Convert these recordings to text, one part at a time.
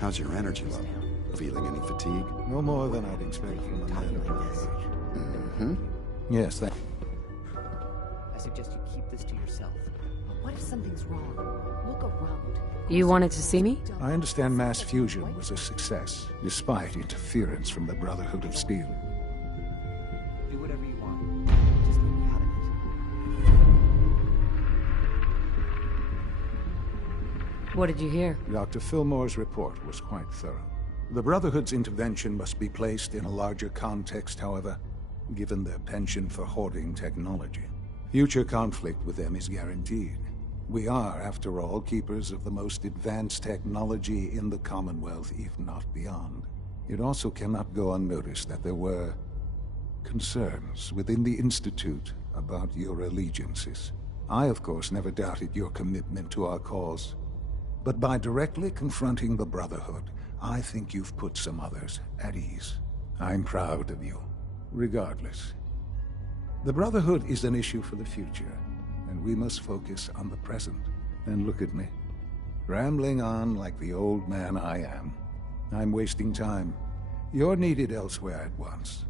How's your energy level? Feeling any fatigue? No more than I'd expect from a man of my age. Mm-hmm. Yes, thank I suggest you keep this to yourself. What if something's wrong? Look around. You wanted to see me? I understand mass fusion was a success, despite interference from the Brotherhood of Steel. Do whatever you want. Just leave me out of it. What did you hear? Dr. Fillmore's report was quite thorough. The Brotherhood's intervention must be placed in a larger context, however, given their penchant for hoarding technology. Future conflict with them is guaranteed. We are, after all, keepers of the most advanced technology in the Commonwealth, if not beyond. It also cannot go unnoticed that there were concerns within the Institute about your allegiances. I, of course, never doubted your commitment to our cause. But by directly confronting the Brotherhood, I think you've put some others at ease. I'm proud of you, regardless. The Brotherhood is an issue for the future, and we must focus on the present. And look at me, rambling on like the old man I am. I'm wasting time. You're needed elsewhere at once.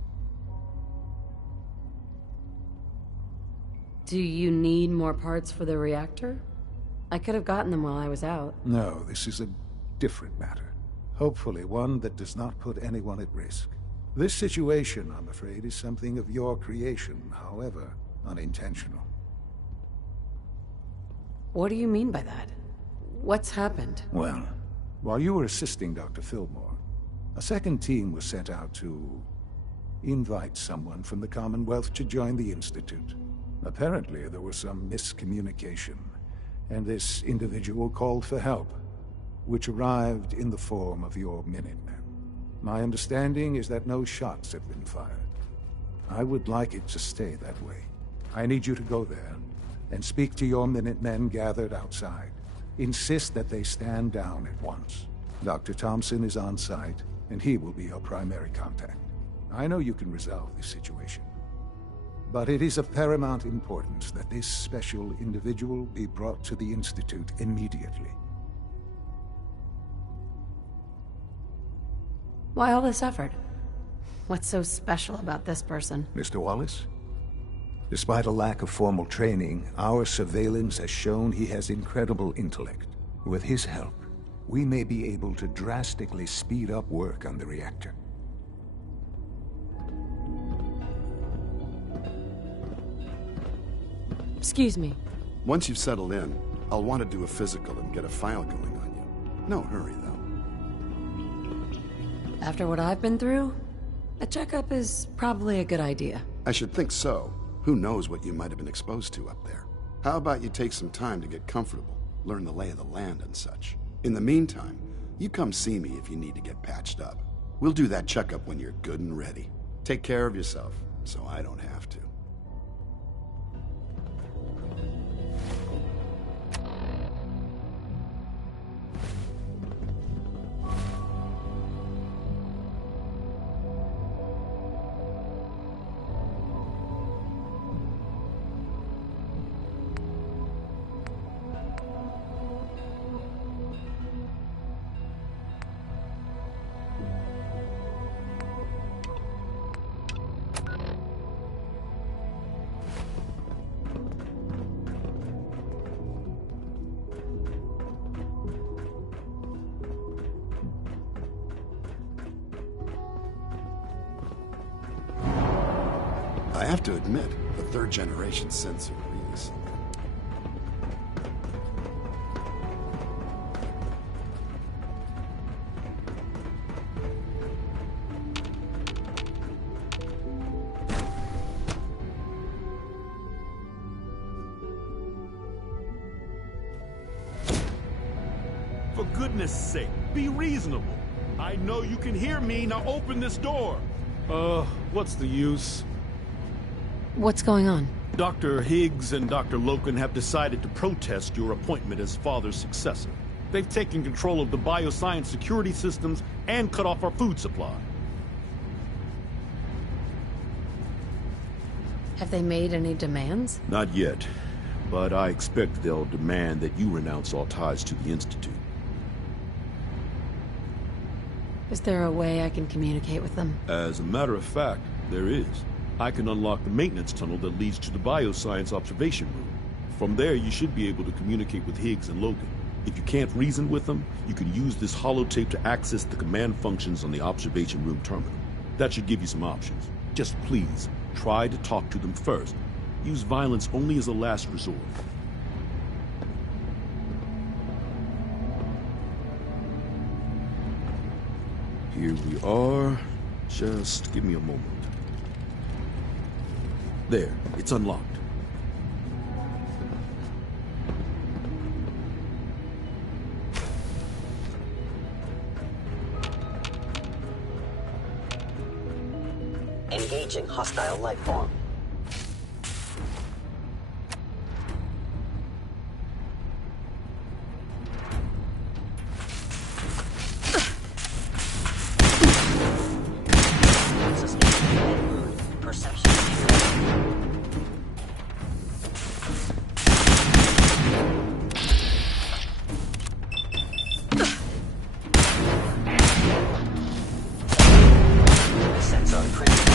Do you need more parts for the reactor? I could have gotten them while I was out. No, this is a different matter. Hopefully one that does not put anyone at risk. This situation, I'm afraid, is something of your creation, however unintentional. What do you mean by that? What's happened? Well, while you were assisting Dr. Fillmore, a second team was sent out to invite someone from the Commonwealth to join the Institute. Apparently, there was some miscommunication, and this individual called for help, which arrived in the form of your Minutemen. My understanding is that no shots have been fired. I would like it to stay that way. I need you to go there and speak to your Minutemen gathered outside. Insist that they stand down at once. Dr. Thompson is on site, and he will be your primary contact. I know you can resolve this situation, but it is of paramount importance that this special individual be brought to the Institute immediately. Why all this effort? What's so special about this person? Mr. Wallace? Despite a lack of formal training, our surveillance has shown he has incredible intellect. With his help, we may be able to drastically speed up work on the reactor. Excuse me. Once you've settled in, I'll want to do a physical and get a file going on you. No hurry, though. After what I've been through, a checkup is probably a good idea. I should think so. Who knows what you might have been exposed to up there? How about you take some time to get comfortable, learn the lay of the land and such. In the meantime, you come see me if you need to get patched up. We'll do that checkup when you're good and ready. Take care of yourself, so I don't have to. I have to admit, the third-generation sensor really is something. For goodness sake, be reasonable. I know you can hear me, now open this door. What's the use? What's going on? Dr. Higgs and Dr. Loken have decided to protest your appointment as Father's successor. They've taken control of the bioscience security systems and cut off our food supply. Have they made any demands? Not yet, but I expect they'll demand that you renounce all ties to the Institute. Is there a way I can communicate with them? As a matter of fact, there is. I can unlock the maintenance tunnel that leads to the bioscience observation room. From there, you should be able to communicate with Higgs and Logan. If you can't reason with them, you can use this holotape to access the command functions on the observation room terminal. That should give you some options. Just please, try to talk to them first. Use violence only as a last resort. Here we are. Just give me a moment. There, it's unlocked. Engaging hostile life form. Perception. Sensor critical.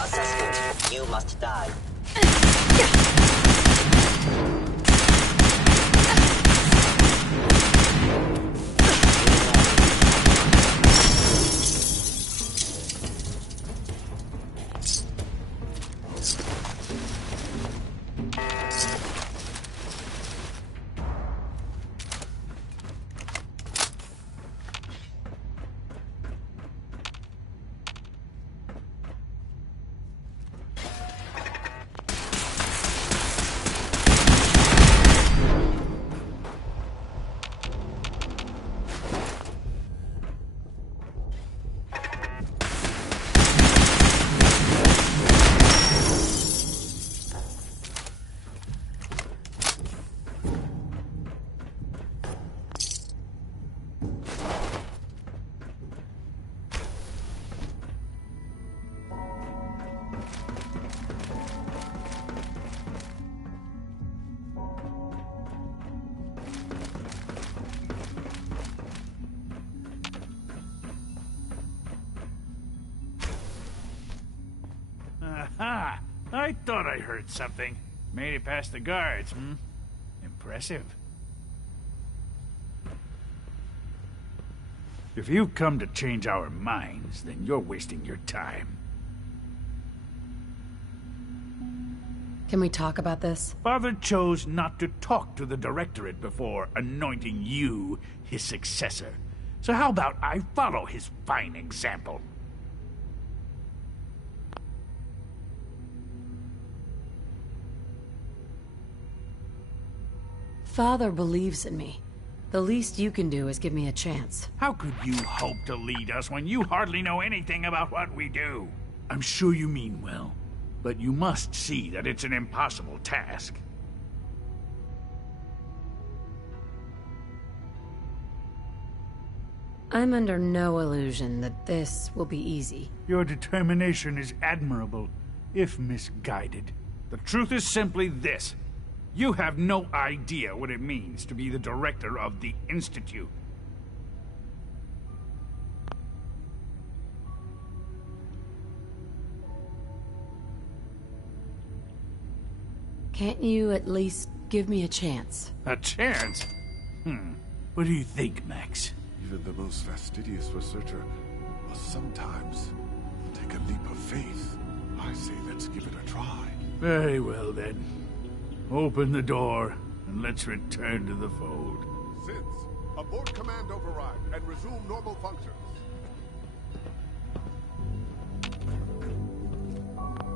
Assessment. You must die. Aha! I thought I heard something. Made it past the guards, Impressive. If you've come to change our minds, then you're wasting your time. Can we talk about this? Father chose not to talk to the Directorate before anointing you his successor. So how about I follow his fine example? Father believes in me. The least you can do is give me a chance. How could you hope to lead us when you hardly know anything about what we do? I'm sure you mean well, but you must see that it's an impossible task. I'm under no illusion that this will be easy. Your determination is admirable, if misguided. The truth is simply this. You have no idea what it means to be the director of the Institute. Can't you at least give me a chance? A chance? What do you think, Max? Even the most fastidious researcher must sometimes take a leap of faith. I say let's give it a try. Very well, then. Open the door, and let's return to the fold. Since, abort command override and resume normal functions.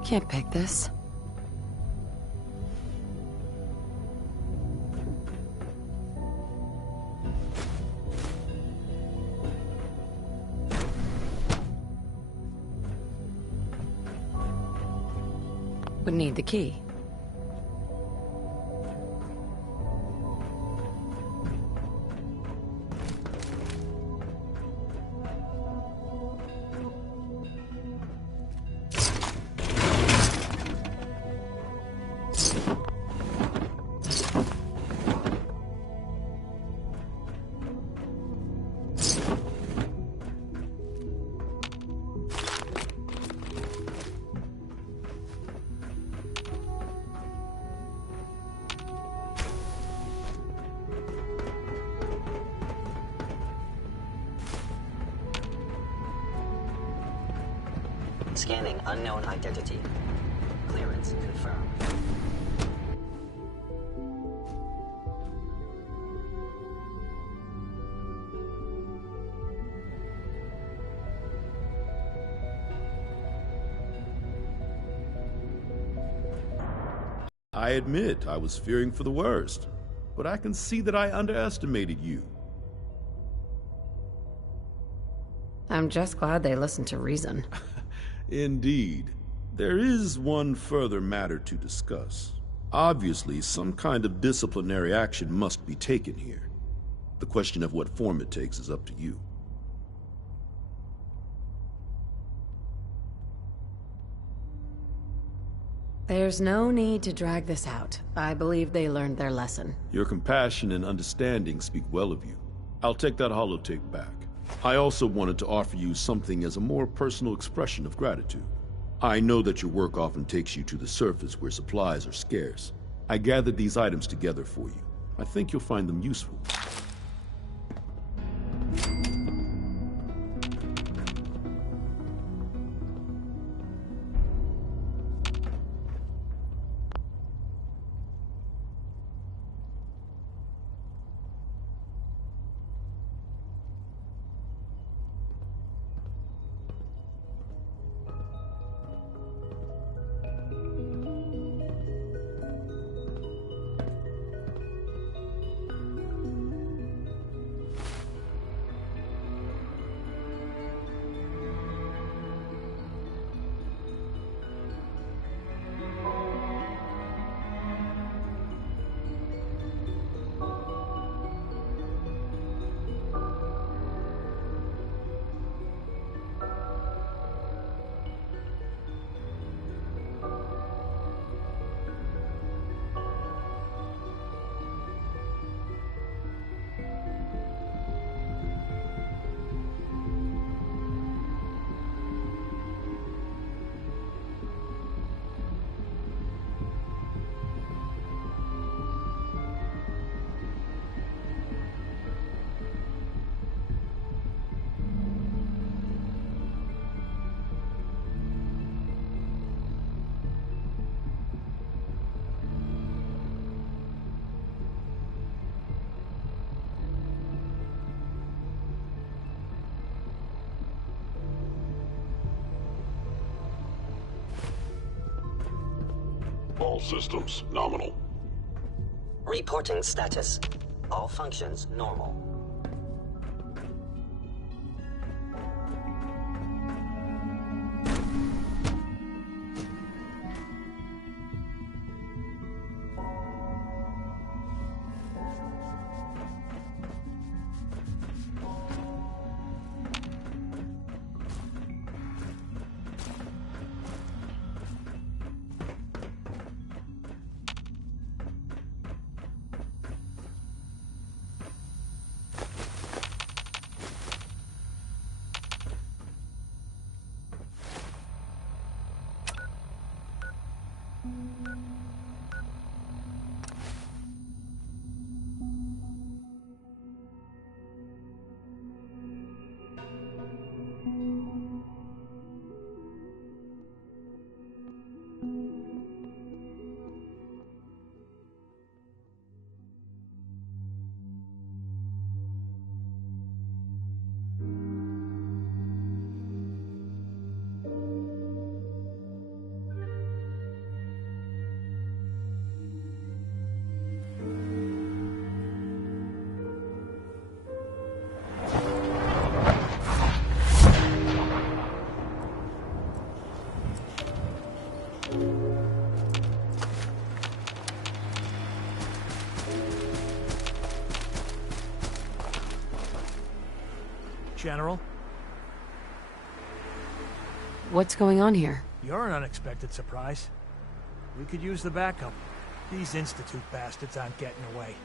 Can't pick this. Would need the key. Scanning unknown identity. Clearance confirmed. I admit I was fearing for the worst, but I can see that I underestimated you. I'm just glad they listened to reason. Indeed. There is one further matter to discuss. Obviously, some kind of disciplinary action must be taken here. The question of what form it takes is up to you. There's no need to drag this out. I believe they learned their lesson. Your compassion and understanding speak well of you. I'll take that holotape back. I also wanted to offer you something as a more personal expression of gratitude. I know that your work often takes you to the surface where supplies are scarce. I gathered these items together for you. I think you'll find them useful. All systems nominal. Reporting status. All functions normal. General? What's going on here? You're an unexpected surprise. We could use the backup. These Institute bastards aren't getting away.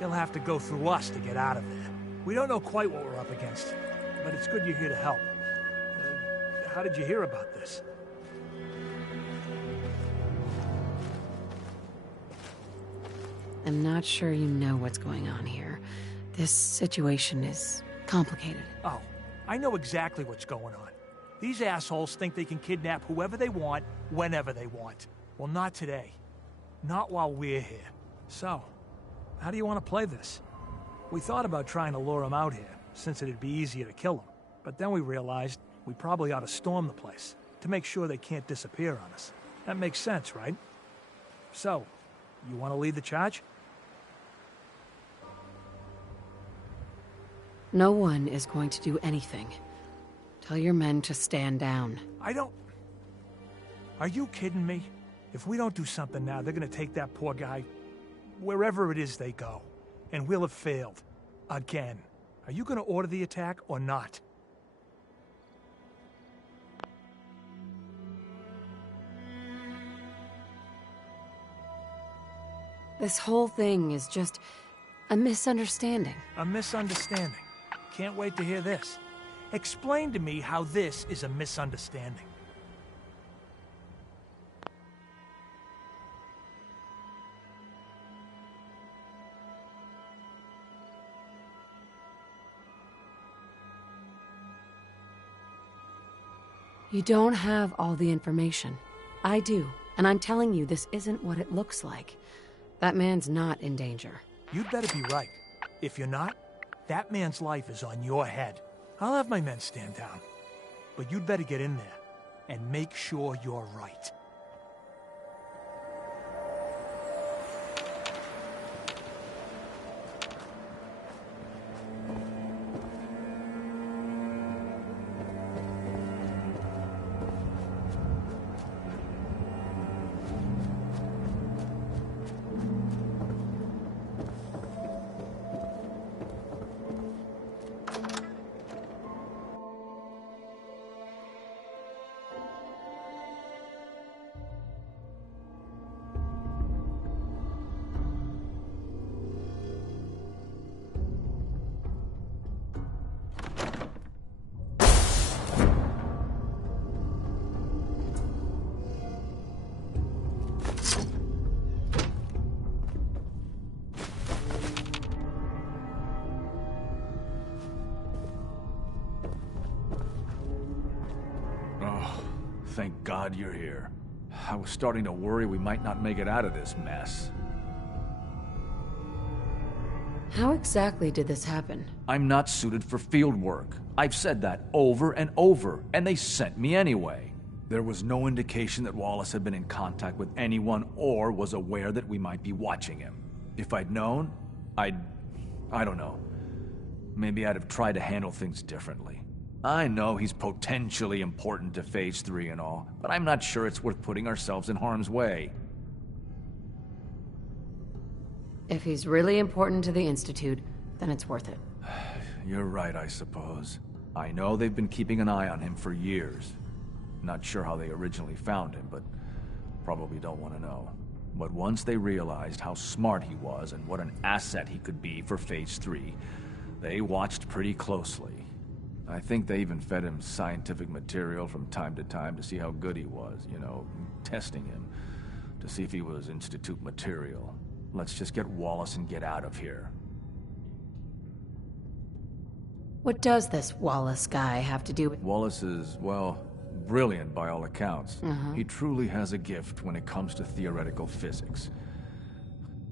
They'll have to go through us to get out of there. We don't know quite what we're up against, but it's good you're here to help. How did you hear about this? I'm not sure you know what's going on here. This situation is complicated. Oh, I know exactly what's going on. These assholes think they can kidnap whoever they want, whenever they want. Well, not today. Not while we're here. So, how do you want to play this? We thought about trying to lure them out here, since it'd be easier to kill them. But then we realized we probably ought to storm the place, to make sure they can't disappear on us. That makes sense, right? So, you want to lead the charge? No one is going to do anything. Tell your men to stand down. Are you kidding me? If we don't do something now, they're gonna take that poor guy wherever it is they go. And we'll have failed. Again. Are you gonna order the attack or not? This whole thing is just a misunderstanding. A misunderstanding. Can't wait to hear this. Explain to me how this is a misunderstanding. You don't have all the information. I do, and I'm telling you this isn't what it looks like. That man's not in danger. You'd better be right. If you're not, that man's life is on your head. I'll have my men stand down. But you'd better get in there and make sure you're right. Thank God you're here. I was starting to worry we might not make it out of this mess. How exactly did this happen? I'm not suited for field work. I've said that over and over, and they sent me anyway. There was no indication that Wallace had been in contact with anyone or was aware that we might be watching him. If I'd known, I don't know. Maybe I'd have tried to handle things differently. I know he's potentially important to Phase 3 and all, but I'm not sure it's worth putting ourselves in harm's way. If he's really important to the Institute, then it's worth it. You're right, I suppose. I know they've been keeping an eye on him for years. Not sure how they originally found him, but probably don't want to know. But once they realized how smart he was and what an asset he could be for Phase 3, they watched pretty closely. I think they even fed him scientific material from time to time to see how good he was, you know, testing him, to see if he was Institute material. Let's just get Wallace and get out of here. What does this Wallace guy have to do with... Wallace is, well, brilliant by all accounts. He truly has a gift when it comes to theoretical physics.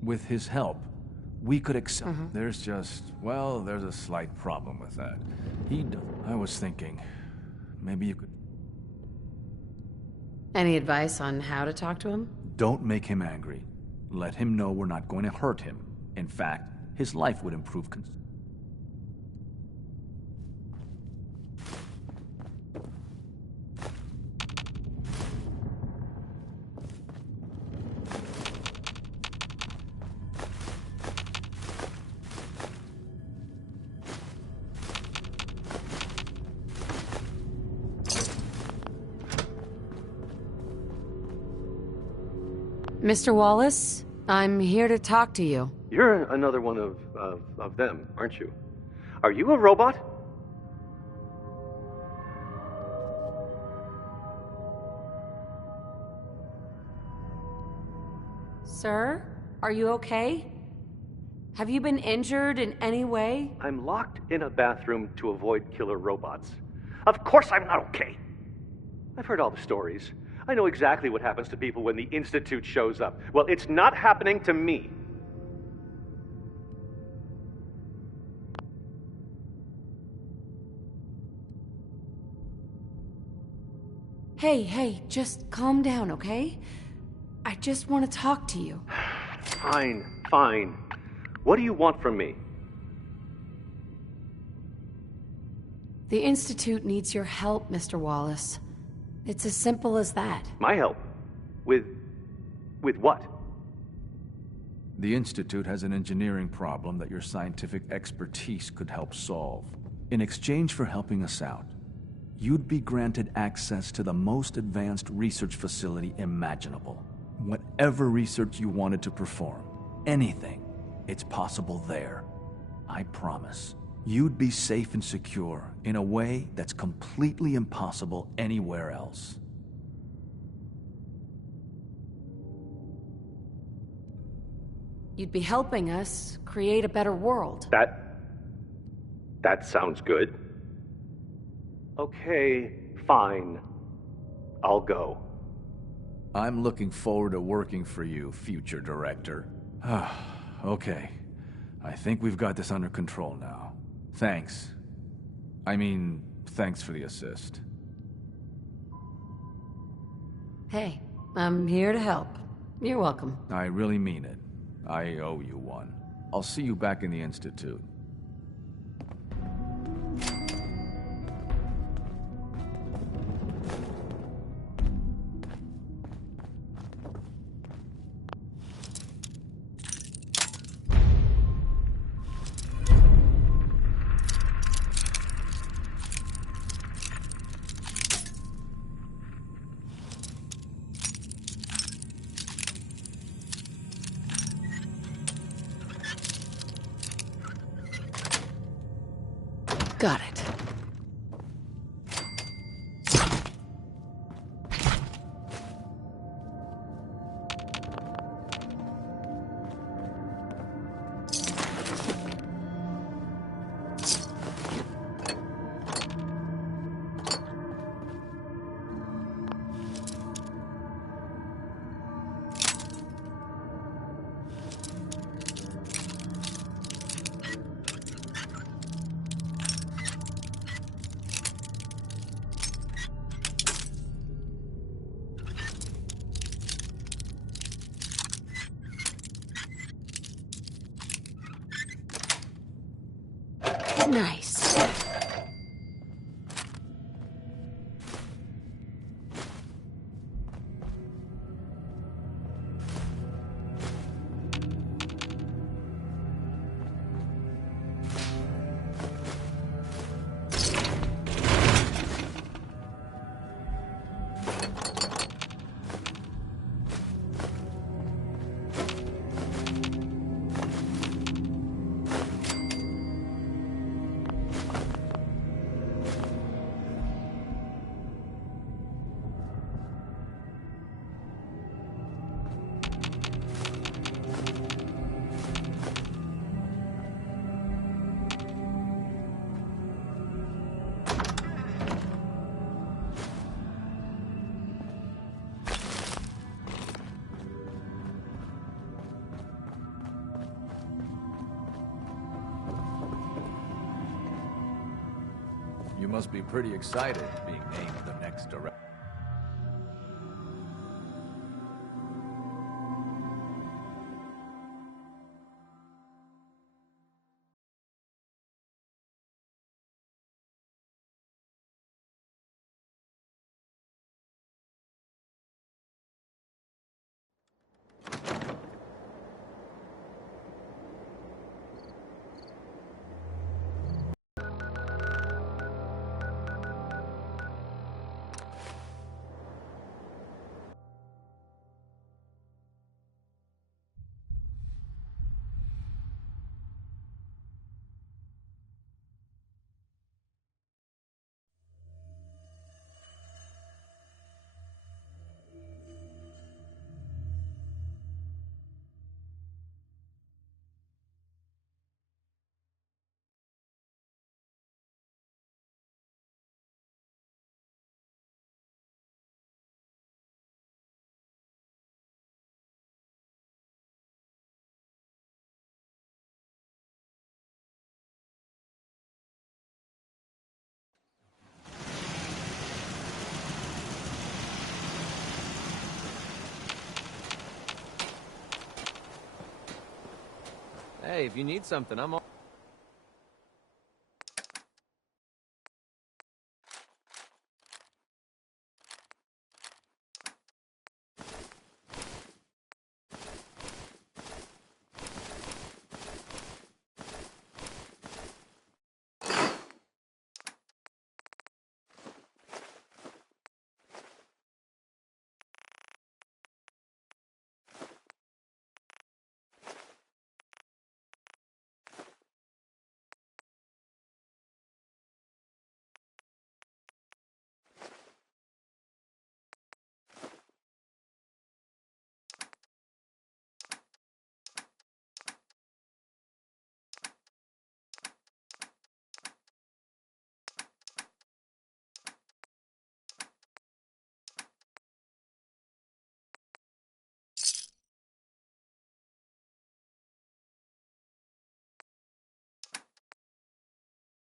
With his help, we could excel. There's just, well, there's a slight problem with that. I was thinking, maybe you could... Any advice on how to talk to him? Don't make him angry. Let him know we're not going to hurt him. In fact, his life would improve Mr. Wallace, I'm here to talk to you. You're another one of them, aren't you? Are you a robot? Sir, are you okay? Have you been injured in any way? I'm locked in a bathroom to avoid killer robots. Of course I'm not okay. I've heard all the stories. I know exactly what happens to people when the Institute shows up. Well, it's not happening to me. Hey, just calm down, okay? I just want to talk to you. Fine. What do you want from me? The Institute needs your help, Mr. Wallace. It's as simple as that. My help? With what? The Institute has an engineering problem that your scientific expertise could help solve. In exchange for helping us out, you'd be granted access to the most advanced research facility imaginable. Whatever research you wanted to perform, anything, it's possible there. I promise. You'd be safe and secure in a way that's completely impossible anywhere else. You'd be helping us create a better world. That sounds good. Okay, fine. I'll go. I'm looking forward to working for you, future director. Okay. I think we've got this under control now. Thanks. Thanks for the assist. Hey, I'm here to help. You're welcome. I really mean it. I owe you one. I'll see you back in the Institute. Got it. Nice. You must be pretty excited being named the next director. Hey, if you need something, I'm all...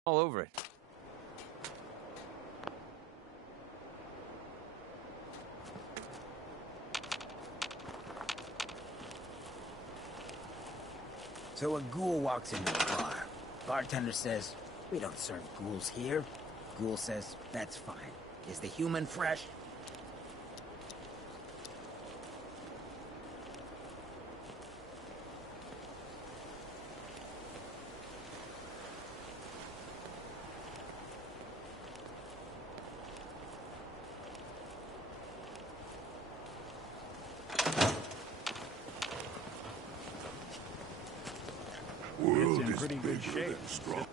all over it. So a ghoul walks into the bar. Bartender says, "We don't serve ghouls here." Ghoul says, "That's fine. Is the human fresh?" World in is pretty good bigger shape. than strong.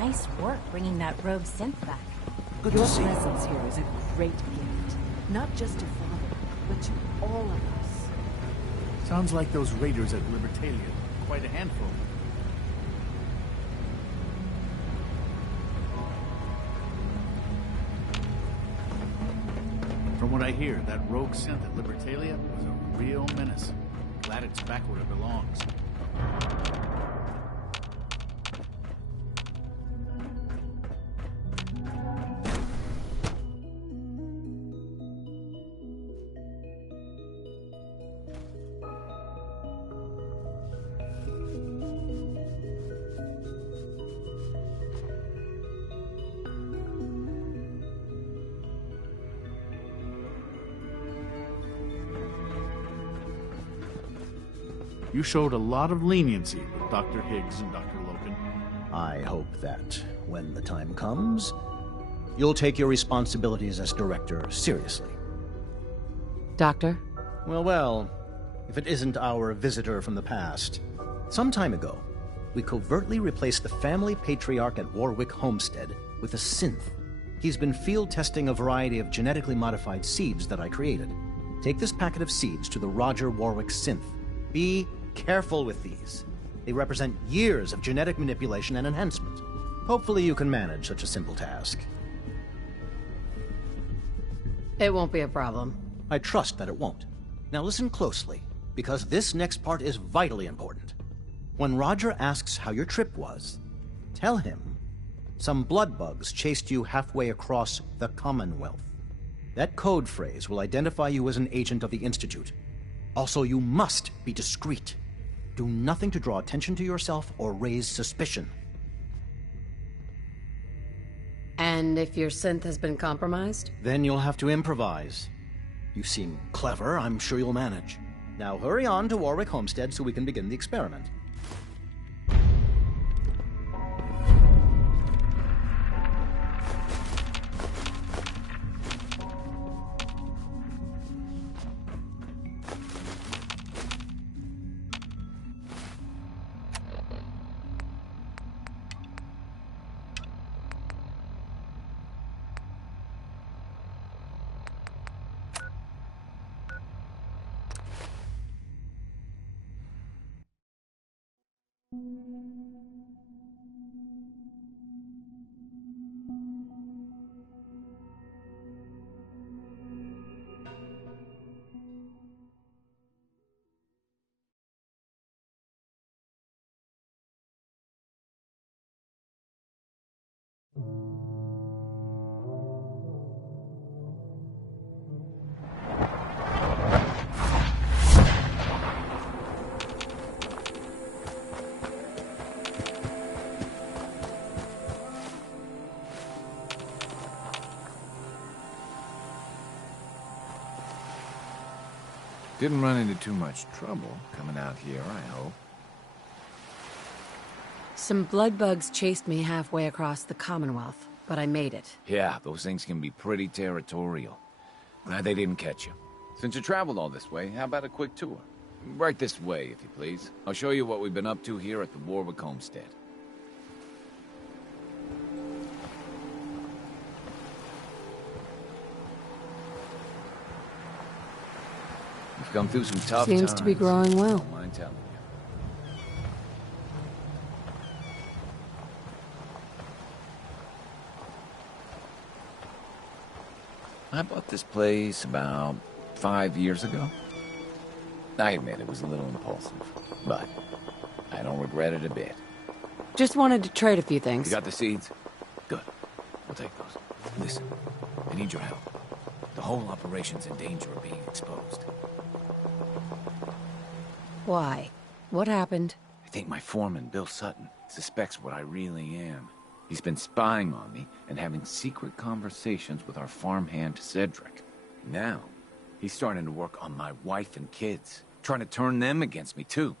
Nice work bringing that rogue synth back. Your presence here is a great gift. Not just to Father, but to all of us. Sounds like those raiders at Libertalia. Quite a handful. From what I hear, that rogue synth at Libertalia was a real menace. Glad it's back where it belongs. You showed a lot of leniency with Dr. Higgs and Dr. Logan. I hope that, when the time comes, you'll take your responsibilities as director seriously. Doctor? Well, if it isn't our visitor from the past. Some time ago, we covertly replaced the family patriarch at Warwick Homestead with a synth. He's been field testing a variety of genetically modified seeds that I created. Take this packet of seeds to the Roger Warwick synth. Be careful with these. They represent years of genetic manipulation and enhancement. Hopefully you can manage such a simple task. It won't be a problem. I trust that it won't. Now listen closely, because this next part is vitally important. When Roger asks how your trip was, tell him some blood bugs chased you halfway across the Commonwealth. That code phrase will identify you as an agent of the Institute. Also, you must be discreet. Do nothing to draw attention to yourself or raise suspicion. And if your synth has been compromised? Then you'll have to improvise. You seem clever. I'm sure you'll manage. Now hurry on to Warwick Homestead so we can begin the experiment. Didn't run into too much trouble coming out here, I hope. Some blood bugs chased me halfway across the Commonwealth, but I made it. Yeah, those things can be pretty territorial. Glad they didn't catch you. Since you traveled all this way, how about a quick tour? Right this way, if you please. I'll show you what we've been up to here at the Warwick Homestead. We've come through some tough times. Seems to be growing well. Don't mind telling you. I bought this place about 5 years ago. I admit it was a little impulsive, but I don't regret it a bit. Just wanted to trade a few things. You got the seeds? Good. We'll take those. Listen, I need your help. The whole operation's in danger of being exposed. Why? What happened? I think my foreman, Bill Sutton, suspects what I really am. He's been spying on me and having secret conversations with our farmhand, Cedric. Now, he's starting to work on my wife and kids, trying to turn them against me, too.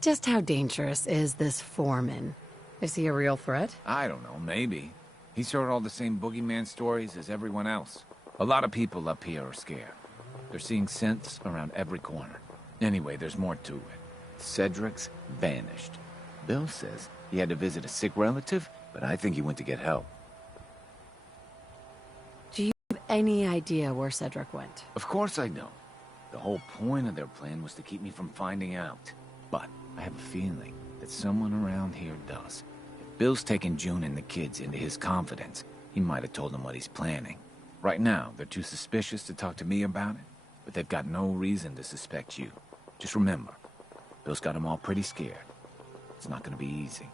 Just how dangerous is this foreman? Is he a real threat? I don't know, maybe. He's heard all the same boogeyman stories as everyone else. A lot of people up here are scared. They're seeing synths around every corner. Anyway, there's more to it. Cedric's vanished. Bill says he had to visit a sick relative, but I think he went to get help. Do you have any idea where Cedric went? Of course I don't. The whole point of their plan was to keep me from finding out. But I have a feeling that someone around here does. If Bill's taken June and the kids into his confidence, he might have told them what he's planning. Right now, they're too suspicious to talk to me about it, but they've got no reason to suspect you. Just remember, Bill's got them all pretty scared. It's not gonna be easy.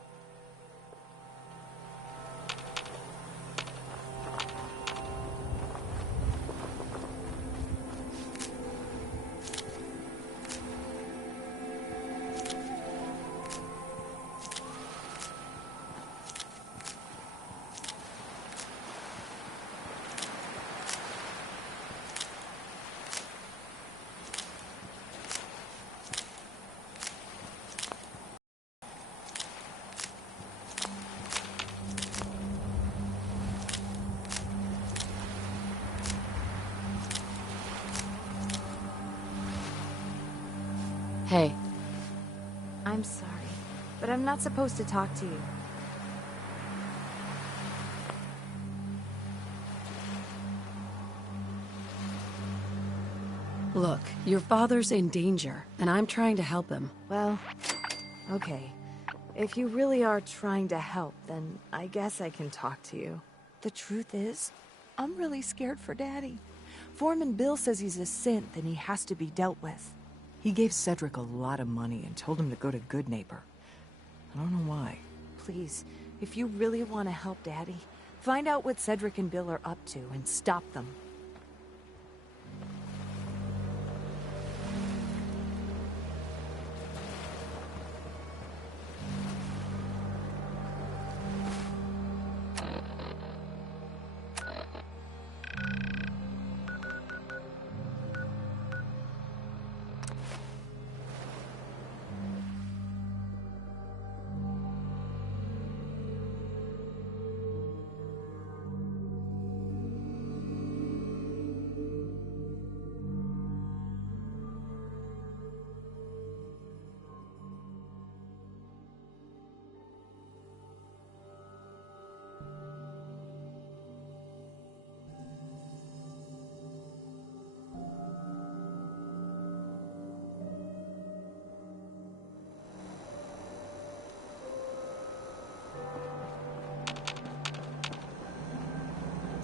Hey. I'm sorry, but I'm not supposed to talk to you. Look, your father's in danger, and I'm trying to help him. Well, okay. If you really are trying to help, then I guess I can talk to you. The truth is, I'm really scared for Daddy. Foreman Bill says he's a synth and he has to be dealt with. He gave Cedric a lot of money and told him to go to Good Neighbor. I don't know why. Please, if you really want to help Daddy, find out what Cedric and Bill are up to and stop them.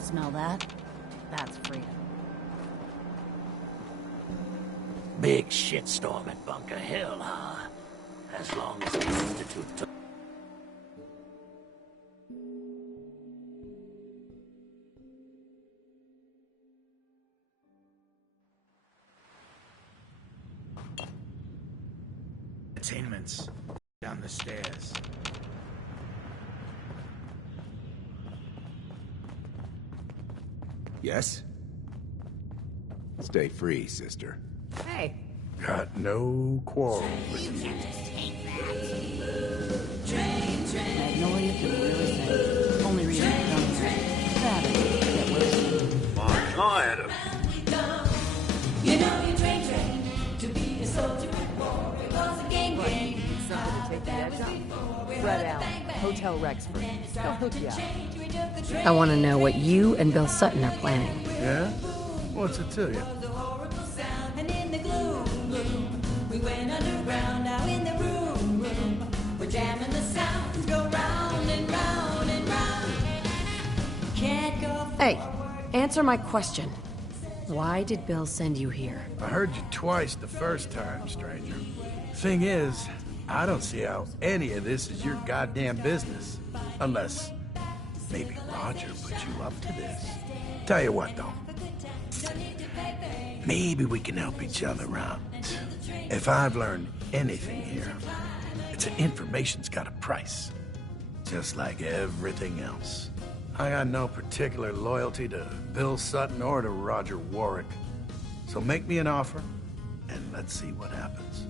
Smell that? That's freedom. Big shitstorm at Bunker Hill, huh? As long as the Institute took... Entertainments down the stairs. Yes? Stay free, sister. Hey. Got no quarrel with you. Magnolia can really sing. Only reason I come here. That and get worse. My client. You know you train to be a soldier at war. It was a game. Something to take the edge off. Fred Allen, Hotel Rexford. They'll hook you up. I want to know what you and Bill Sutton are planning. Yeah? What's it to you? And in the gloom, we went underground. Now in the room, we're jamming the sounds. Go round and round and round. Can't go forward. Hey, answer my question. Why did Bill send you here? I heard you twice the first time, stranger. Thing is, I don't see how any of this is your goddamn business. Unless maybe Roger put you up to this. Tell you what, though. Maybe we can help each other out. If I've learned anything here, it's that information's got a price. Just like everything else. I got no particular loyalty to Bill Sutton or to Roger Warwick. So make me an offer, and let's see what happens.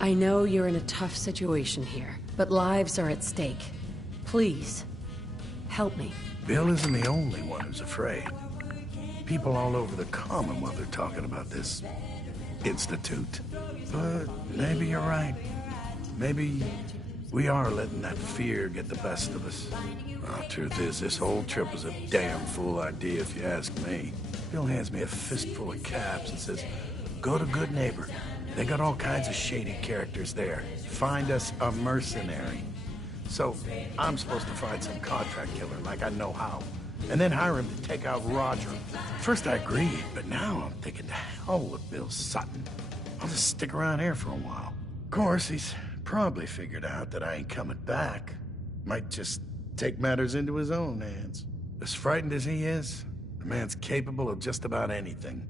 I know you're in a tough situation here, but lives are at stake. Please, help me. Bill isn't the only one who's afraid. People all over the Commonwealth are talking about this Institute. But maybe you're right. Maybe we are letting that fear get the best of us. Truth is, this whole trip was a damn fool idea if you ask me. Bill hands me a fistful of caps and says, go to Good Neighbor. They got all kinds of shady characters there. Find us a mercenary. So, I'm supposed to find some contract killer like I know how, and then hire him to take out Roger. First I agreed, but now I'm thinking to hell with Bill Sutton. I'll just stick around here for a while. Of course, he's probably figured out that I ain't coming back. Might just take matters into his own hands. As frightened as he is, the man's capable of just about anything.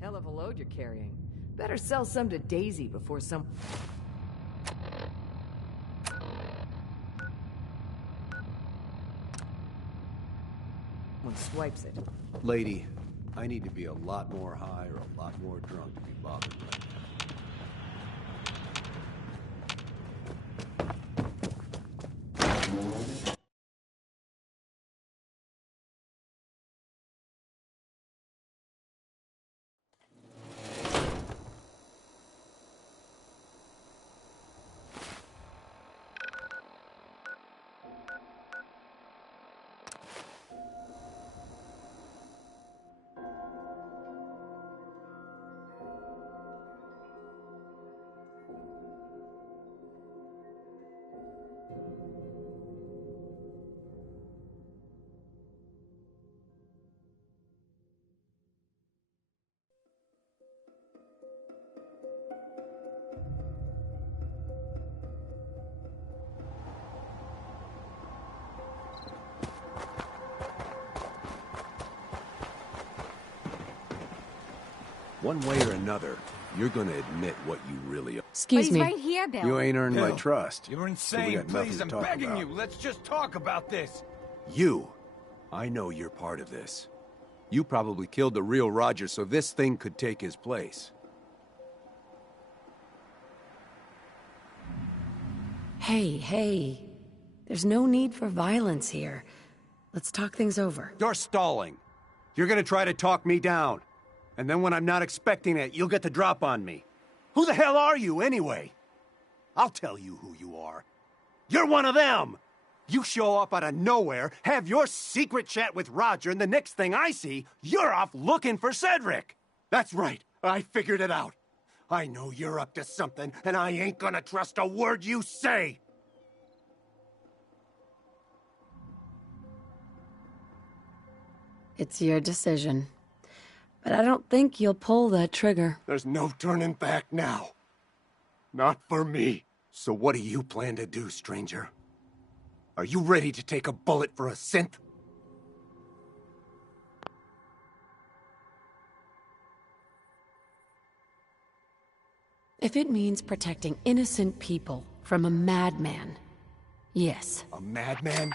Hell of a load you're carrying. Better sell some to Daisy before someone swipes it. Lady, I need to be a lot more high or a lot more drunk to be bothered right now. One way or another, you're gonna admit what you really are. Excuse me. Right here, Bill. You ain't earned my Bill, trust. You're so we insane. got nothing Please, to I'm talk begging about. you. Let's just talk about this. You. I know you're part of this. You probably killed the real Roger so this thing could take his place. Hey. There's no need for violence here. Let's talk things over. You're stalling. You're gonna try to talk me down. And then when I'm not expecting it, you'll get the drop on me. Who the hell are you, anyway? I'll tell you who you are. You're one of them! You show up out of nowhere, have your secret chat with Roger, and the next thing I see, you're off looking for Cedric! That's right, I figured it out. I know you're up to something, and I ain't gonna trust a word you say! It's your decision. But I don't think you'll pull that trigger. There's no turning back now. Not for me. So what do you plan to do, stranger? Are you ready to take a bullet for a synth? If it means protecting innocent people from a madman, yes. A madman?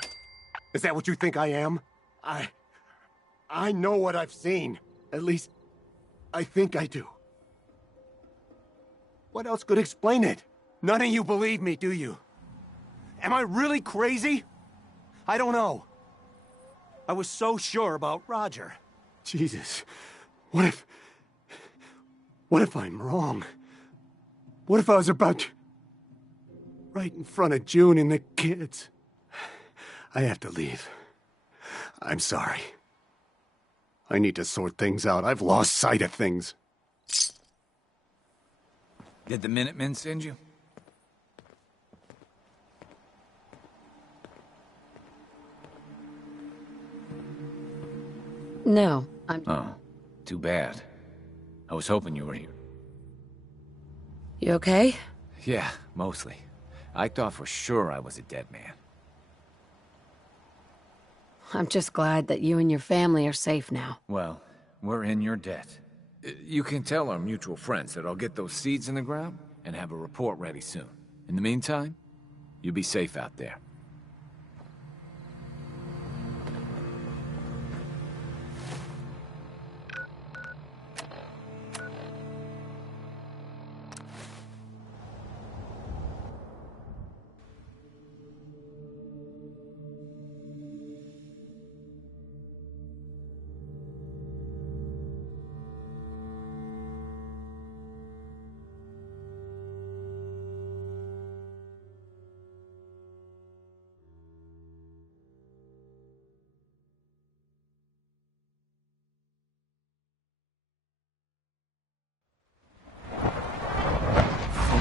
Is that what you think I am? I know what I've seen. At least, I think I do. What else could explain it? None of you believe me, do you? Am I really crazy? I don't know. I was so sure about Roger. Jesus, what if I'm wrong? What if I was about to... right in front of June and the kids? I have to leave. I'm sorry. I need to sort things out. I've lost sight of things. Did the Minutemen send you? No, I'm... Oh, too bad. I was hoping you were here. You okay? Yeah, mostly. I thought for sure I was a dead man. I'm just glad that you and your family are safe now. Well, we're in your debt. You can tell our mutual friends that I'll get those seeds in the ground and have a report ready soon. In the meantime, you be safe out there.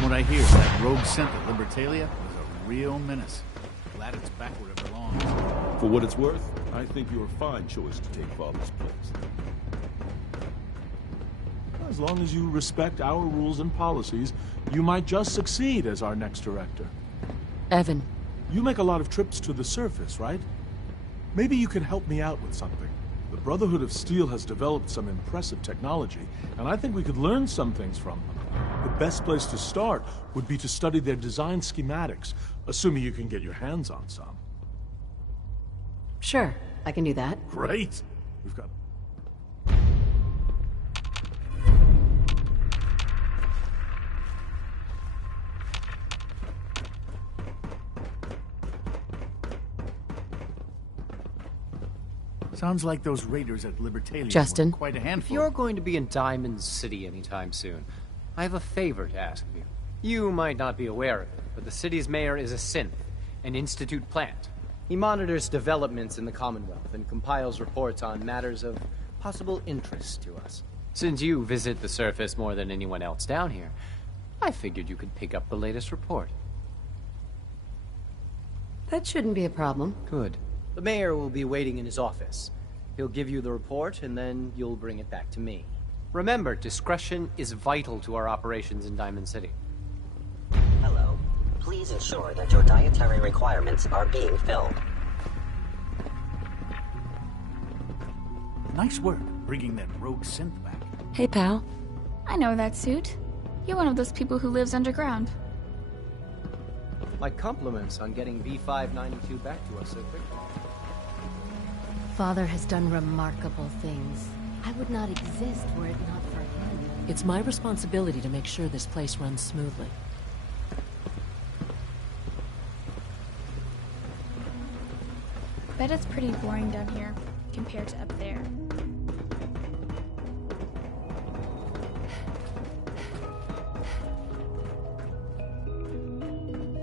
From what I hear, that rogue synth at Libertalia was a real menace. Glad it's back where it belongs. For what it's worth, I think you're a fine choice to take Father's place. As long as you respect our rules and policies, you might just succeed as our next director. Evan. You make a lot of trips to the surface, right? Maybe you can help me out with something. The Brotherhood of Steel has developed some impressive technology, and I think we could learn some things from them. The best place to start would be to study their design schematics, assuming you can get your hands on some. Sure, I can do that. Great! We've got... Sounds like those raiders at Libertalia Justin. were quite a handful. If you're going to be in Diamond City anytime soon, I have a favor to ask of you. You might not be aware of it, but the city's mayor is a synth, an Institute plant. He monitors developments in the Commonwealth and compiles reports on matters of possible interest to us. Since you visit the surface more than anyone else down here, I figured you could pick up the latest report. That shouldn't be a problem. Good. The mayor will be waiting in his office. He'll give you the report, and then you'll bring it back to me. Remember, discretion is vital to our operations in Diamond City. Hello. Please ensure that your dietary requirements are being filled. Nice work, bringing that rogue synth back. Hey, pal. I know that suit. You're one of those people who lives underground. My compliments on getting V592 back to us so quickly. Father has done remarkable things. I would not exist were it not for him. It's my responsibility to make sure this place runs smoothly. Bet it's pretty boring down here, compared to up there.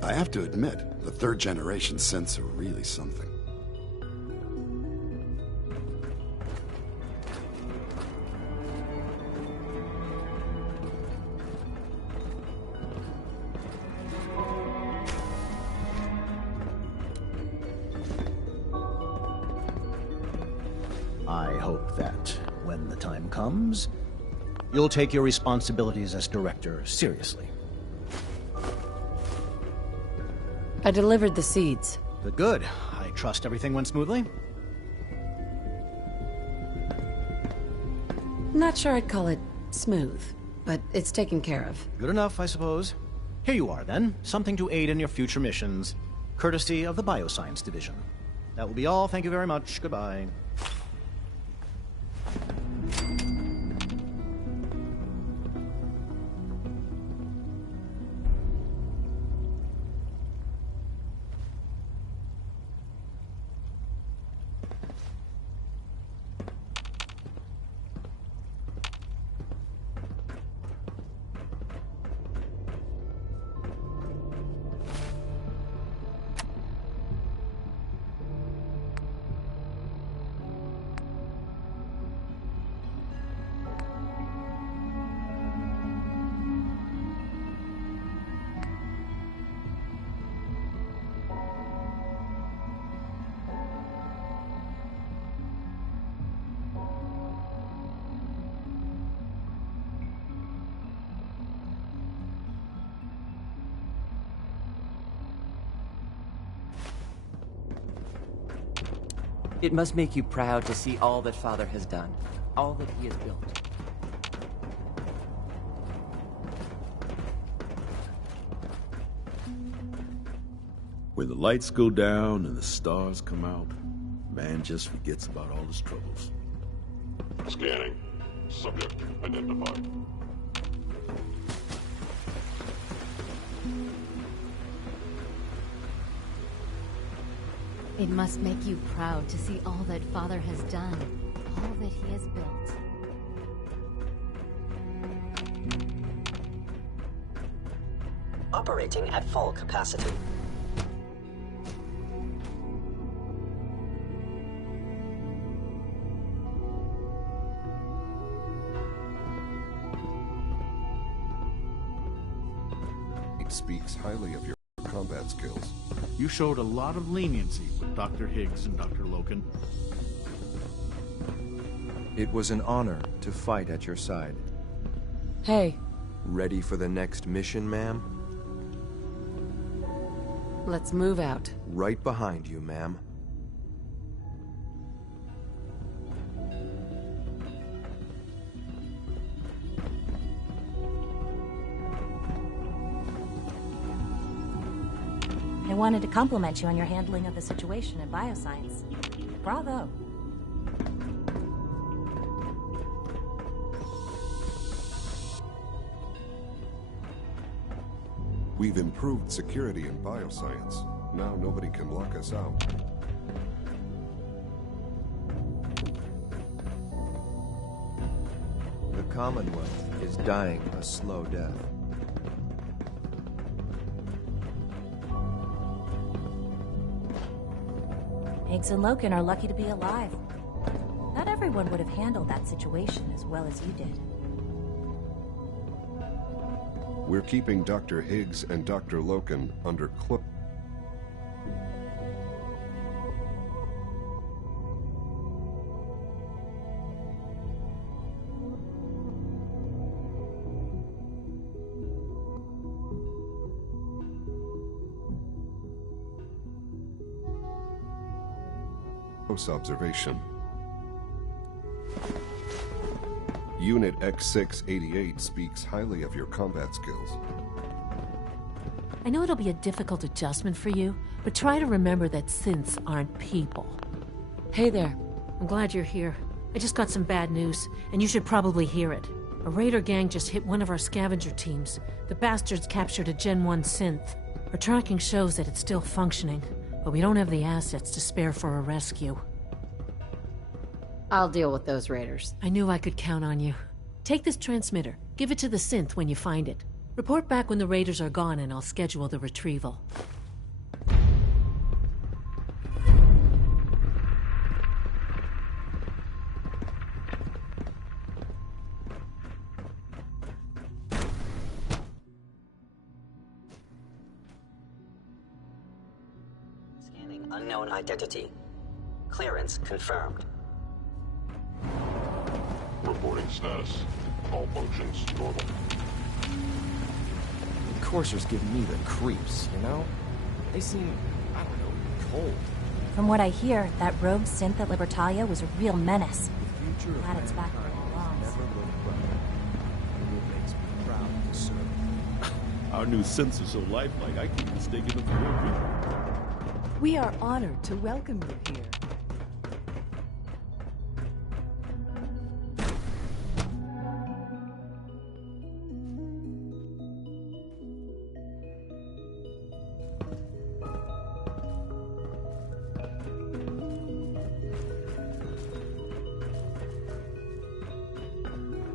I have to admit, the third-generation synths are really something. hope that, when the time comes, you'll take your responsibilities as director seriously. I delivered the seeds. Good. I trust everything went smoothly. Not sure I'd call it smooth, but it's taken care of. Good enough, I suppose. Here you are, then. Something to aid in your future missions, courtesy of the Bioscience Division. That will be all. Thank you very much. Goodbye. It must make you proud to see all that Father has done, all that he has built. When the lights go down and the stars come out, man just forgets about all his troubles. Scanning. Subject identified. It must make you proud to see all that Father has done, all that he has built. Operating at full capacity. It speaks highly of your combat skills. You showed a lot of leniency with Dr. Higgs and Dr. Loken. It was an honor to fight at your side. Hey. Ready for the next mission, ma'am? Let's move out. Right behind you, ma'am. I wanted to compliment you on your handling of the situation in bioscience. Bravo. We've improved security in bioscience. Now nobody can lock us out. The Commonwealth is dying a slow death. Higgs and Loken are lucky to be alive. Not everyone would have handled that situation as well as you did. We're keeping Dr. Higgs and Dr. Loken under close. Observation. Unit X688 speaks highly of your combat skills. I know it'll be a difficult adjustment for you, but try to remember that synths aren't people. Hey there. I'm glad you're here. I just got some bad news, and you should probably hear it. A raider gang just hit one of our scavenger teams. The bastards captured a Gen 1 synth. Our tracking shows that it's still functioning, but we don't have the assets to spare for a rescue. I'll deal with those raiders. I knew I could count on you. Take this transmitter. Give it to the synth when you find it. Report back when the raiders are gone and I'll schedule the retrieval. Scanning unknown identity. Clearance confirmed. Reporting status. All functions normal. The coursers give me the creeps, you know? They seem, I don't know, cold. From what I hear, that rogue synth at Libertalia was a real menace. Glad it's back where it belongs. Never look brighter. It makes me proud to serve. Our new synths are so lifelike, I keep mistaking them for real people. We are honored to welcome you here.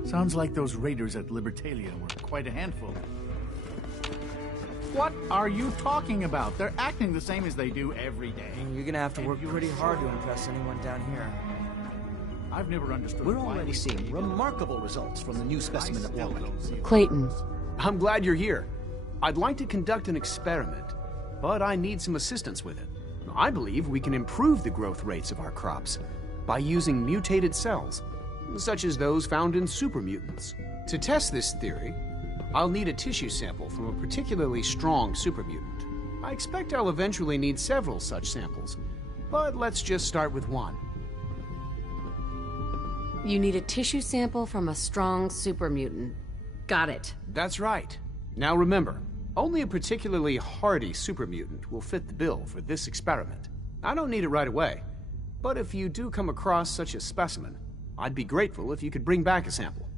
Sounds like those raiders at Libertalia were quite a handful. What are you talking about? They're acting the same as they do every day. You're gonna have to work pretty hard to impress anyone down here. I've never understood. We're already seeing remarkable results from the new specimen at Warwick. Clayton. I'm glad you're here. I'd like to conduct an experiment, but I need some assistance with it. I believe we can improve the growth rates of our crops by using mutated cells, such as those found in supermutants. To test this theory, I'll need a tissue sample from a particularly strong supermutant. I expect I'll eventually need several such samples, but let's just start with one. You need a tissue sample from a strong supermutant. Got it. That's right. Now remember, only a particularly hardy supermutant will fit the bill for this experiment. I don't need it right away, but if you do come across such a specimen, I'd be grateful if you could bring back a sample.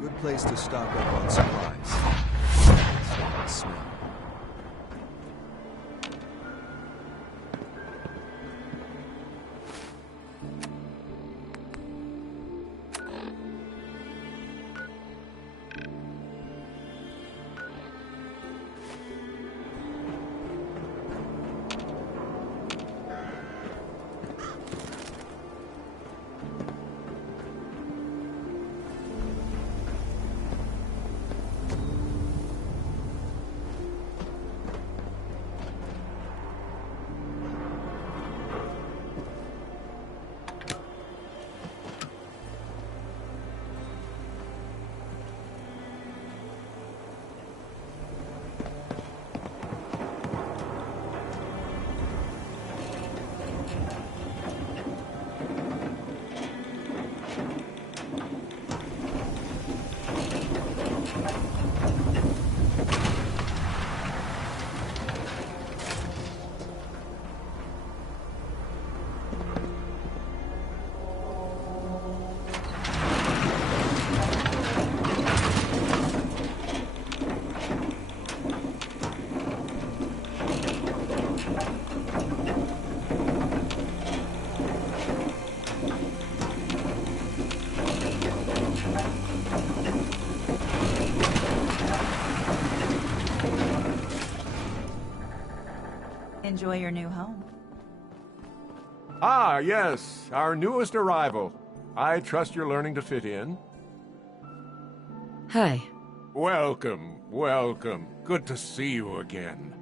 Good place to stock up on supplies. Smell. Enjoy your new home. Ah, yes, our newest arrival. I trust you're learning to fit in. Hi. Welcome, welcome. Good to see you again.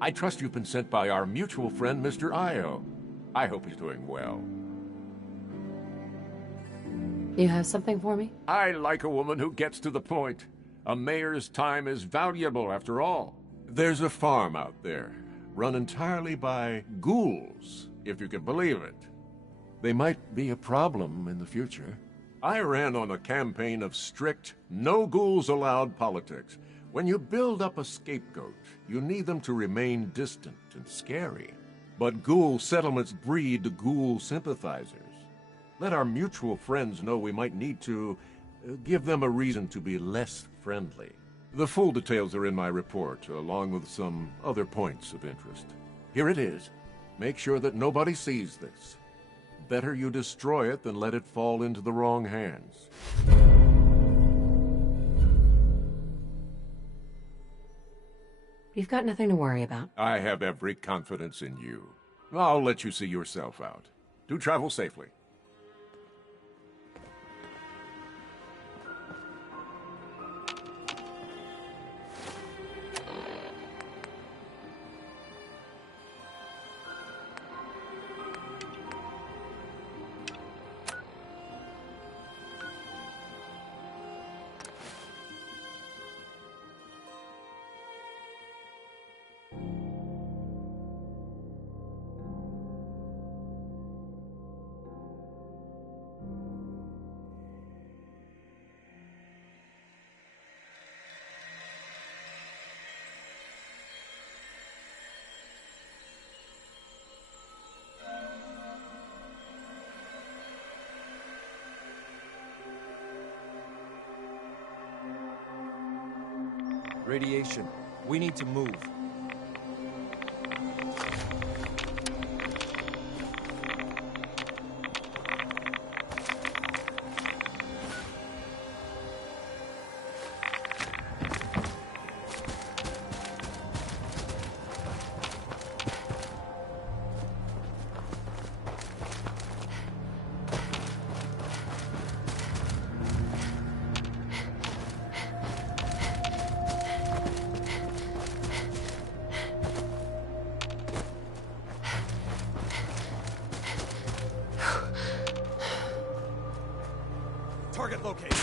I trust you've been sent by our mutual friend, Mr. Io. I hope he's doing well. You have something for me? I like a woman who gets to the point. A mayor's time is valuable, after all. There's a farm out there, run entirely by ghouls, if you can believe it. They might be a problem in the future. I ran on a campaign of strict, no ghouls allowed politics. When you build up a scapegoat, you need them to remain distant and scary. But ghoul settlements breed ghoul sympathizers. Let our mutual friends know we might need to give them a reason to be less friendly. The full details are in my report, along with some other points of interest. Here it is. Make sure that nobody sees this. Better you destroy it than let it fall into the wrong hands. You've got nothing to worry about. I have every confidence in you. I'll let you see yourself out. Do travel safely. Radiation. We need to move. Target located.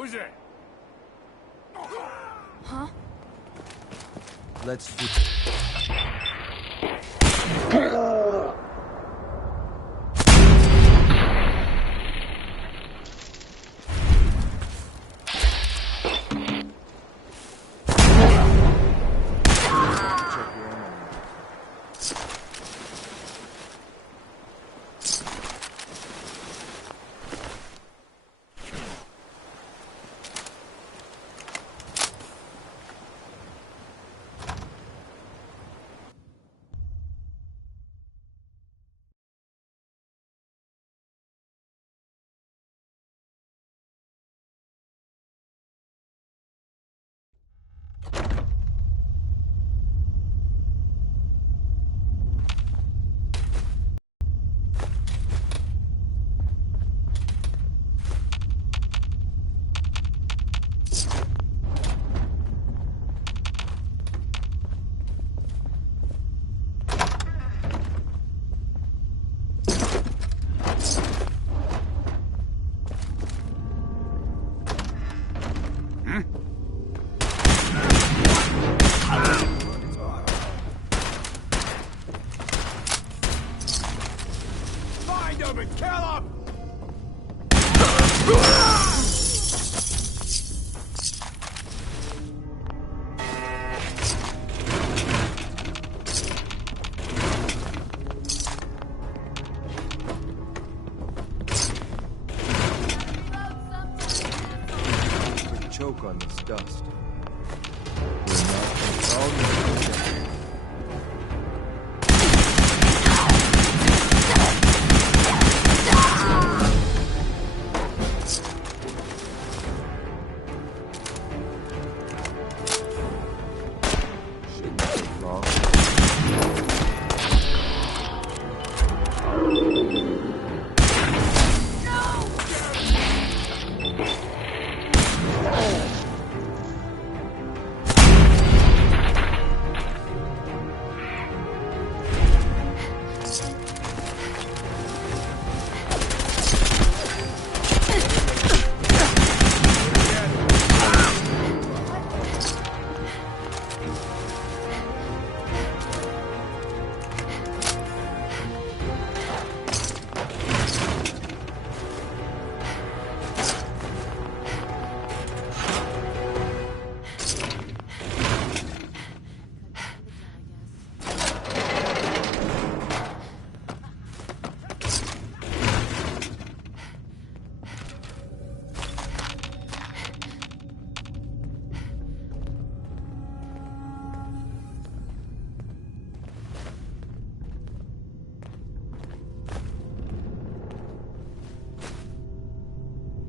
Who's there? Huh? Let's switch. Find him and kill him! Choke on this dust. We're not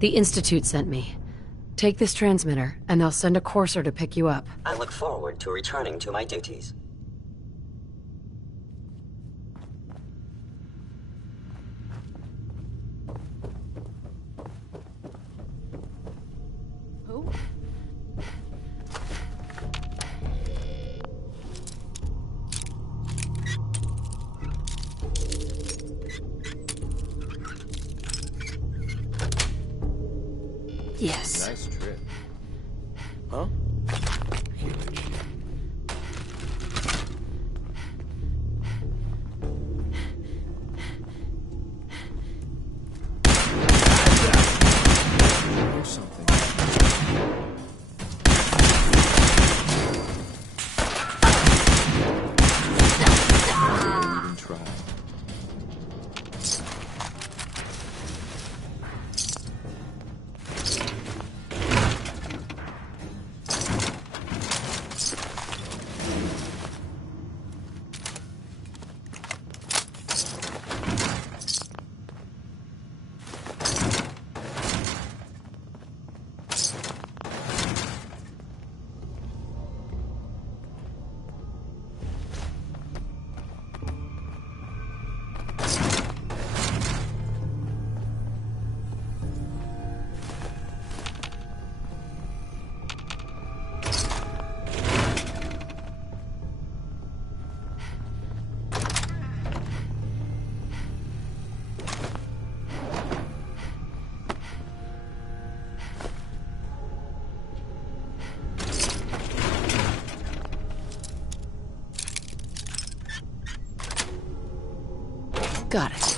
The Institute sent me. Take this transmitter, and they'll send a courser to pick you up. I look forward to returning to my duties. Who? Yes. Nice trip. Huh? Huge. do something. Don't even try. Got it.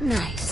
Nice.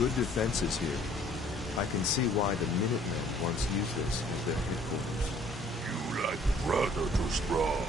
Good defenses here. I can see why the Minutemen once used this as their headquarters. You like brother too strong.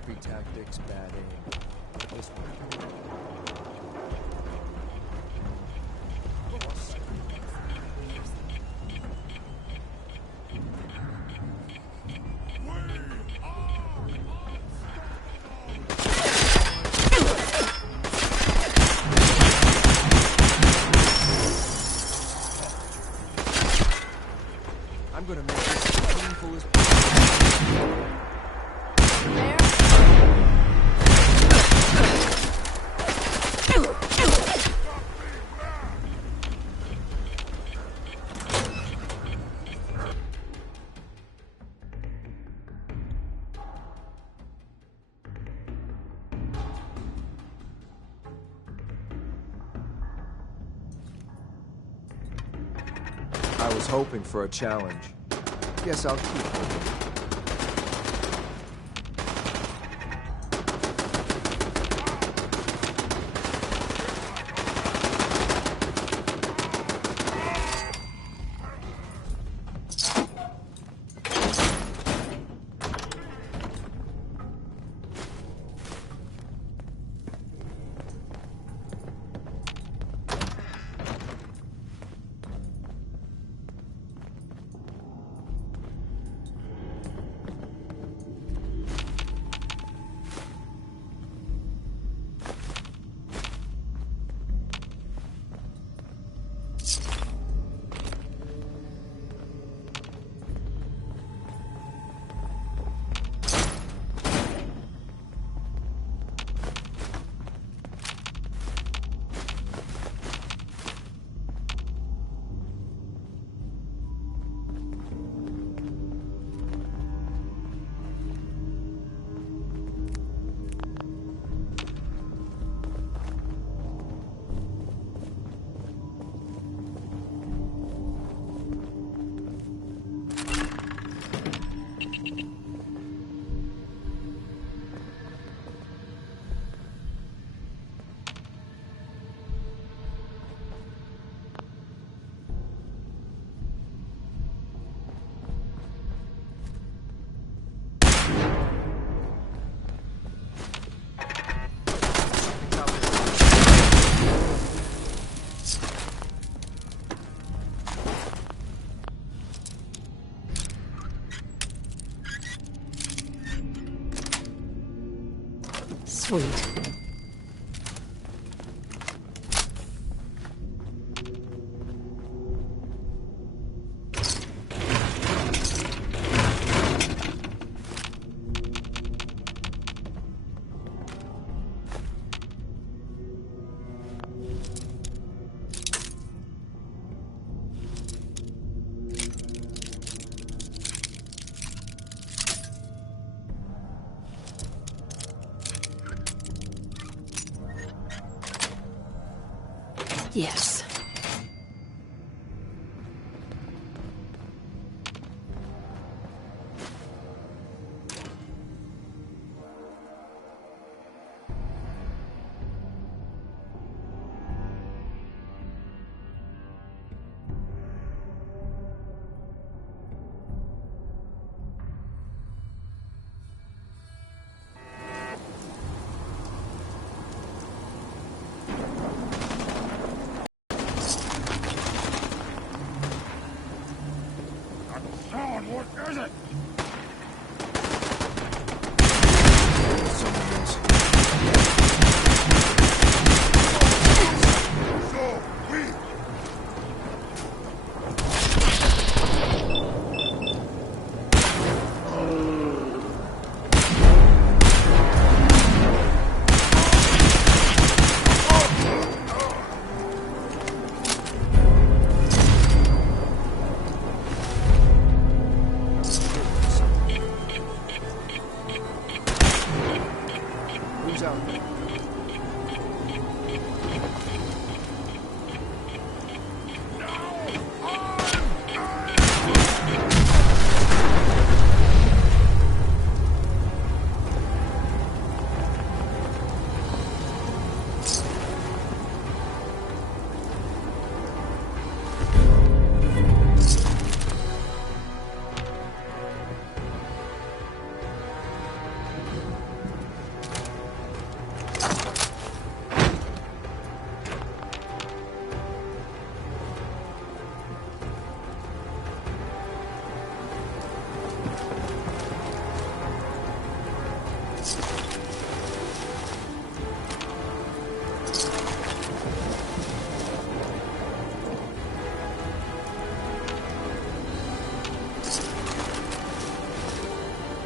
Sloppy tactics, bad aim. This one. I'm gonna make this as painful as possible. I was hoping for a challenge. Guess I'll keep hoping. Sweet. Yes.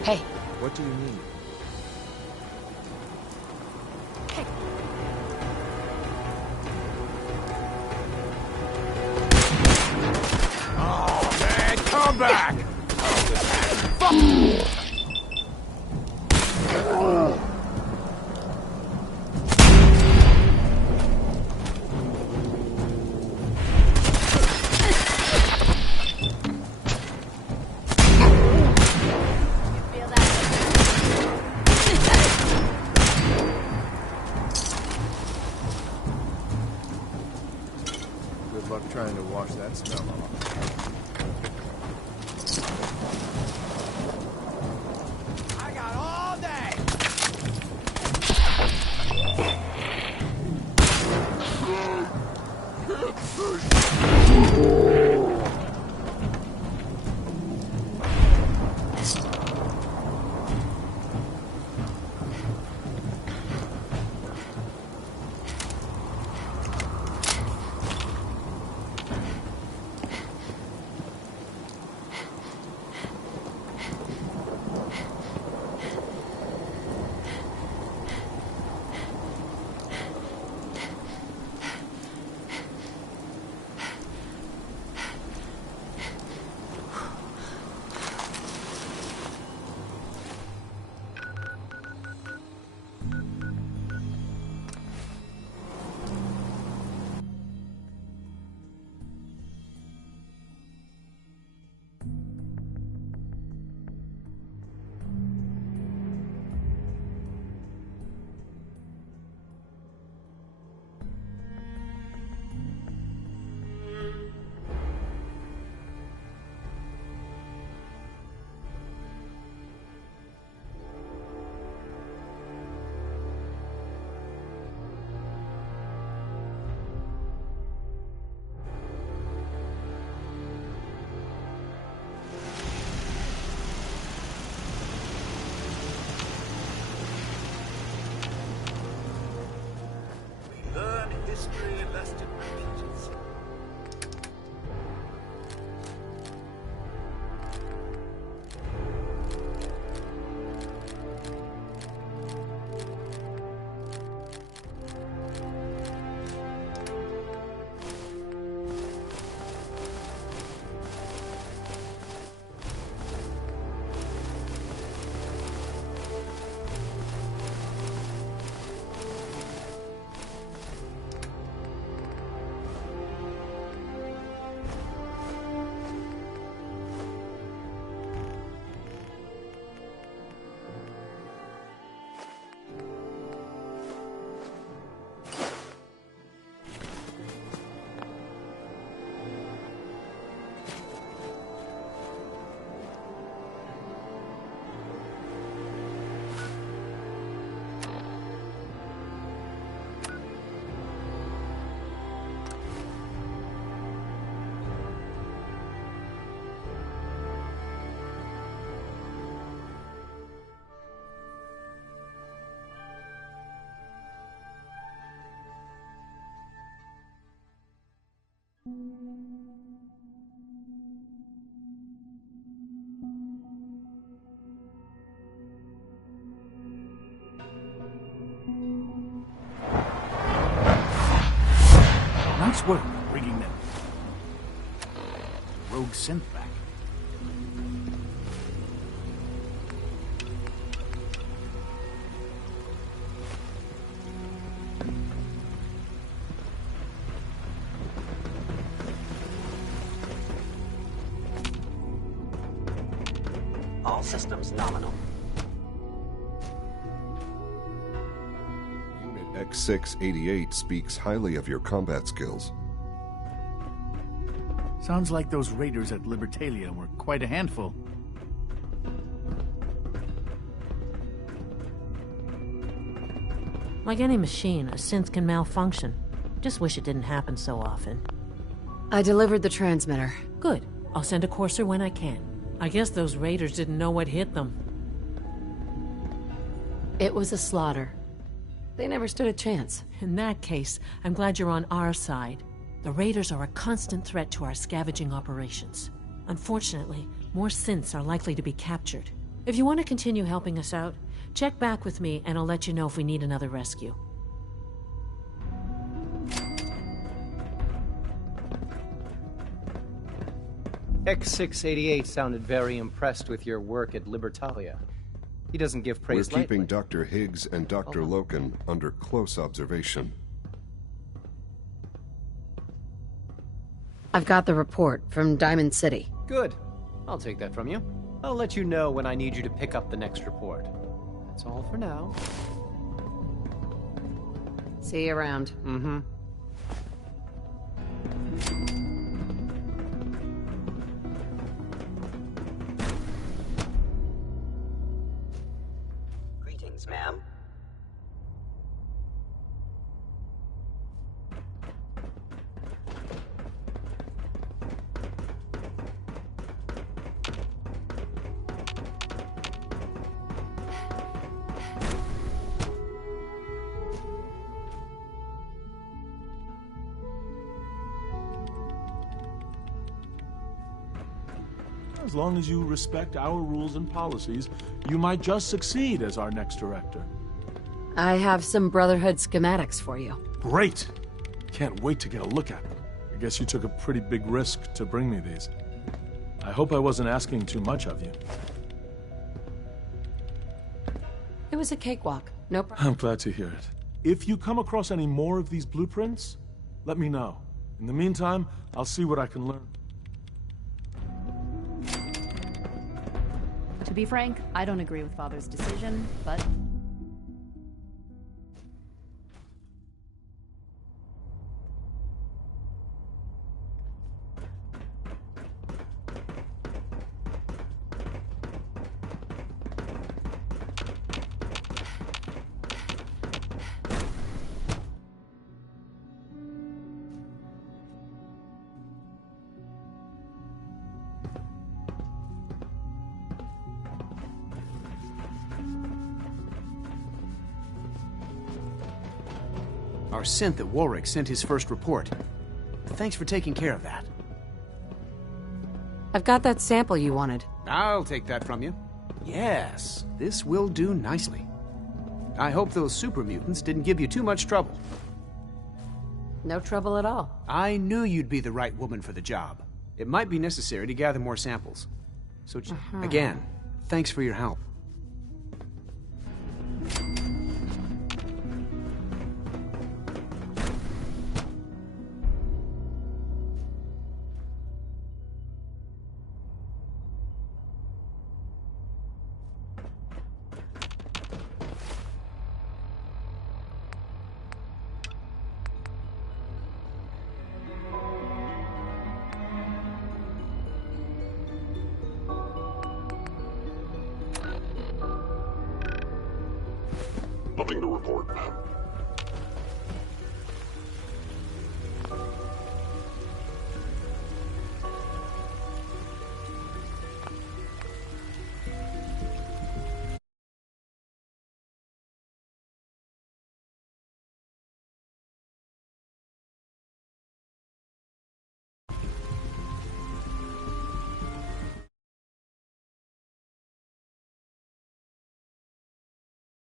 Hey. What do you need? Oh, man, come back! Good luck trying to wash that smell off. I got all day! Learn history lest it repeat itself. Nice work bringing that rogue synth back. All systems nominal. Unit X688 speaks highly of your combat skills. Sounds like those raiders at Libertalia were quite a handful. Like any machine, a synth can malfunction. Just wish it didn't happen so often. I delivered the transmitter. Good. I'll send a courser when I can. I guess those raiders didn't know what hit them. It was a slaughter. They never stood a chance. In that case, I'm glad you're on our side. The raiders are a constant threat to our scavenging operations. Unfortunately, more synths are likely to be captured. If you want to continue helping us out, check back with me and I'll let you know if we need another rescue. X688 sounded very impressed with your work at Libertalia. He doesn't give praise We're keeping lightly. Dr. Higgs and Dr. Loken under close observation. I've got the report from Diamond City. Good. I'll take that from you. I'll let you know when I need you to pick up the next report. That's all for now. See you around. Mm-hmm. Greetings, ma'am. As long as you respect our rules and policies, you might just succeed as our next director. I have some Brotherhood schematics for you. Great! Can't wait to get a look at them. I guess you took a pretty big risk to bring me these. I hope I wasn't asking too much of you. It was a cakewalk. No problem. I'm glad to hear it. If you come across any more of these blueprints, let me know. In the meantime, I'll see what I can learn. To be frank, I don't agree with Father's decision, but... Our synth at Warwick sent his first report. Thanks for taking care of that. I've got that sample you wanted. I'll take that from you. Yes, this will do nicely. I hope those super mutants didn't give you too much trouble. No trouble at all. I knew you'd be the right woman for the job. It might be necessary to gather more samples. So, again, thanks for your help. Nothing to report, ma'am.